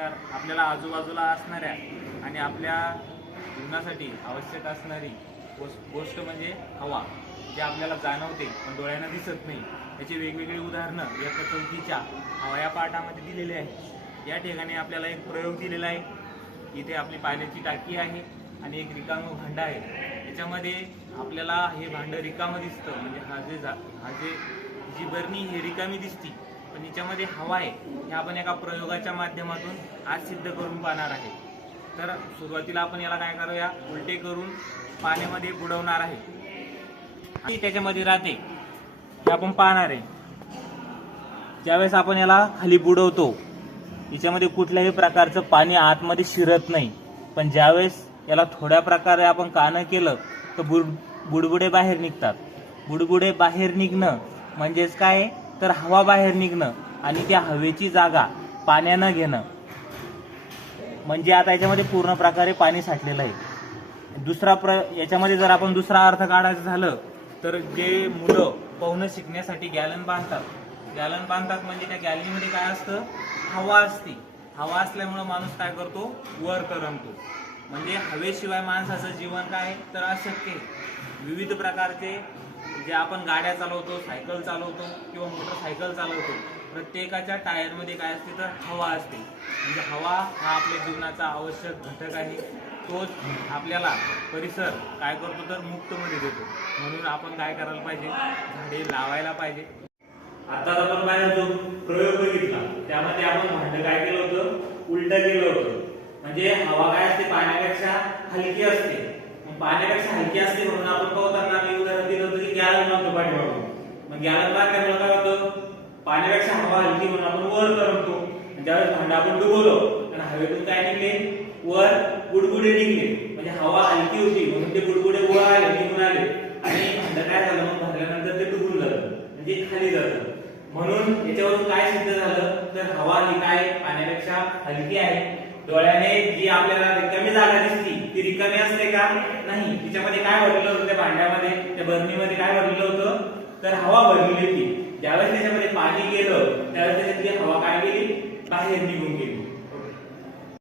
नमस्कार. आपल्याला आजूबाजूला असणाऱ्या आणि आपल्या जीवनासाठी आवश्यक असणारी गोष्ट म्हणजे हवा, जी आपल्याला जाणवते पण डोळ्यांना दिसत नाही. त्याची वेगवेगळी उदाहरणं या चौथीच्या हवा या पाठामध्ये दिलेले आहे. या ठिकाणी आपल्याला एक प्रयोग दिलेला आहे. इथे आपली पाण्याची टाकी आहे आणि एक रिकामं भांडं आहे. याच्यामध्ये आपल्याला हे भांडं रिकामं दिसतं, म्हणजे जी बरणी ही रिकामी दिसती, पण याच्यामध्ये हवा आहे. हे आपण एका प्रयोगाच्या माध्यमातून आज सिद्ध करून पाहणार आहे. तर सुरुवातीला आपण याला काय करूया, उलटे करून पाण्यामध्ये बुडवणार आहे आणि त्याच्यामध्ये राहते हे आपण पाहणार आहे. ज्यावेळेस आपण याला खाली बुडवतो, याच्यामध्ये कुठल्याही प्रकारचं पाणी आतमध्ये शिरत नाही. पण ज्यावेळेस याला थोड्या प्रकारे आपण कानं केलं तर बुडबुडे बाहेर निघतात. बुडबुडे बाहेर निघणं म्हणजेच काय, तर हवा बाहेर निघणं आणि त्या हवेची जागा पाण्यानं घेणं. म्हणजे आता याच्यामध्ये पूर्ण प्रकारे पाणी साठलेलं आहे. याच्यामध्ये जर आपण दुसरा अर्थ काढायचं झालं तर जे मुलं पोहणं शिकण्यासाठी गॅलन बांधतात म्हणजे त्या गॅलरीमध्ये काय असतं, हवा असते. हवा असल्यामुळं माणूस काय करतो, वर तरंगतो. म्हणजे हवेशिवाय माणसाचं जीवन काय तर अशक्य आहे. विविध प्रकारचे जे आपण गाड्या चालवतो, सायकल चालवतो किंवा मोटरसायकल चालवतो, प्रत्येकाच्या टायरमध्ये काय असते तर हवा असते. म्हणजे हवा हा आपल्या जीवनाचा आवश्यक घटक आहे. तोच आपल्याला परिसर काय करतो तर मुक्तमध्ये देतो. म्हणून आपण काय करायला पाहिजे, झाडे लावायला पाहिजे. आता आपण बाहेर जो प्रयोग बघितला त्यामध्ये आपण भांडं काय केलं होतं, उलट केलं होतं. म्हणजे हवा काय असते, पाण्यापेक्षा हलकी असते. पाण्यापेक्षा हलकी असते म्हणून आपण पोहताना मी उदाहरण दिलं होतं की गॅलन बांधतो पाठीमागून. मग गॅलन बांधल्यामुळे काय होतं, पाण्यापेक्षा हवा हलकी म्हणून आपण वर तरंगतो. ज्यावेळेस भांडं आपण डुबवलं आणि हवेतून काय निघले, वर बुडबुडे निघले. म्हणजे हवा हलकी होती म्हणून ते बुडबुडे वर आले, निघून आले आणि भांडं काय झालं, मग भरल्यानंतर ते डुबून झालं, म्हणजे खाली जातं. म्हणून याच्यावरून काय सिद्ध झालं तर हवा ही काय पाण्यापेक्षा हलकी आहे. डोळ्याने जी आपल्याला रिकामी जागा दिसती ती रिकामी असते का, नाही. तिच्यामध्ये काय भरलेलं होतं, त्या भांड्यामध्ये, त्या बरणीमध्ये काय भरलेलं होतं तर हवा भरलेली होती. ज्यावेळेस त्याच्यामध्ये पाणी गेलं त्यावेळेस त्याच्यातली हवा काय गेली, बाहेर निघून गेली.